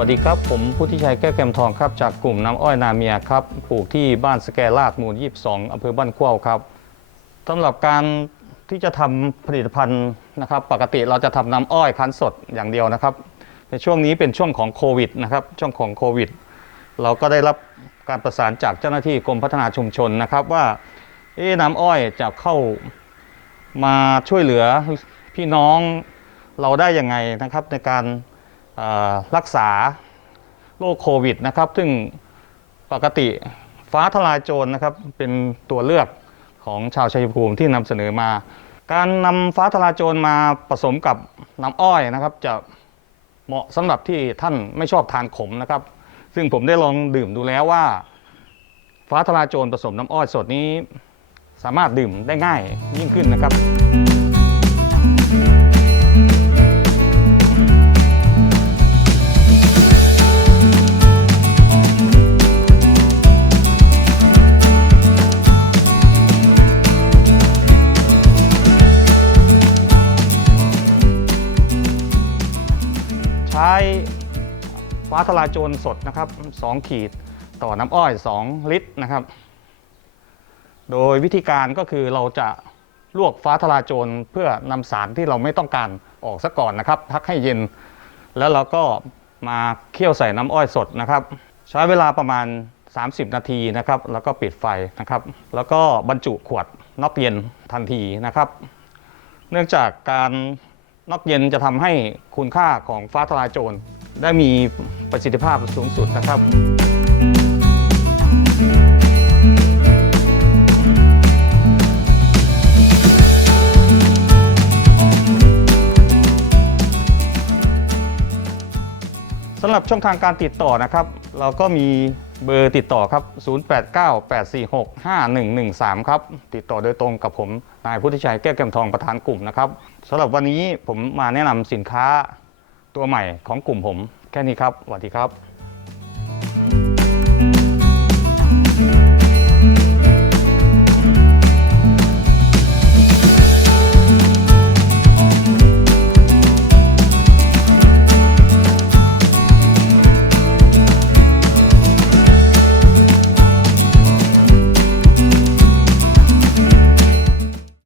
วัสดีครับ ผมพุทธิชัยแก้วแกมทองครับ จากกลุ่มน้ำอ้อยนาเมียครับปลูกที่บ้านสแกลาดหมู่ 22อำเภอบ้านเข้าวครับสำหรับการที่จะทำผลิตภัณฑ์นะครับ ปกติเราจะทำน้ำอ้อยคั้นสดอย่างเดียวนะครับ ในช่วงนี้เป็นช่วงของโควิดนะครับ ช่วงของโควิด เราก็ได้รับการประสานจากเจ้าหน้าที่กรมพัฒนาชุมชนนะครับว่าเอ๊น้ำอ้อยจะเข้ามาช่วยเหลือพี่น้องเราได้ยังไงนะครับในการ รักษาโรคโควิดนะครับซึ่งปกติฟ้าทลายโจรนะครับเป็นตัวเลือกของชาวชัยภูมิที่นำเสนอมา การนำฟ้าทลายโจรมาผสมกับน้ำอ้อยนะครับ จะเหมาะสำหรับที่ท่านไม่ชอบทานขมนะครับ ซึ่งผมได้ลองดื่มดูแล้วว่า ฟ้าทลายโจรผสมน้ำอ้อยสดนี้ สามารถดื่มได้ง่ายยิ่งขึ้นนะครับ ช้ฟ้าทลายโจรสดนะครับ2ขีดต่อน้ำอ้อย 2 ลิตรนะครับ โดยวิธีการก็คือเราจะลวกฟ้าทลายโจรเพื่อนำสารที่เราไม่ต้องการออกซะก่อนนะครับพักให้เย็น แล้วเราก็มาเคี่ยวใส่น้ำอ้อยสดนะครับ ใช้เวลาประมาณ 30 นาทีนะครับ แล้วก็ปิดไฟนะครับ แล้วก็บรรจุขวดน็อกเย็นทันทีนะครับ เนื่องจากการ นอกเย็นจะทำให้คุณค่าของฟ้าทลายโจร ได้มีประสิทธิภาพสูงสุดนะครับสำหรับช่องทางการติดต่อนะครับ เราก็มี เบอร์ติดต่อครับ 0898465113 ครับ ติดต่อโดยตรงกับผม นายพุทธิชัยแก้วแก้มทองประธานกลุ่มนะครับสำหรับวันนี้ผมมาแนะนำสินค้าตัวใหม่ของกลุ่มผม แค่นี้ครับสวัสดีครับ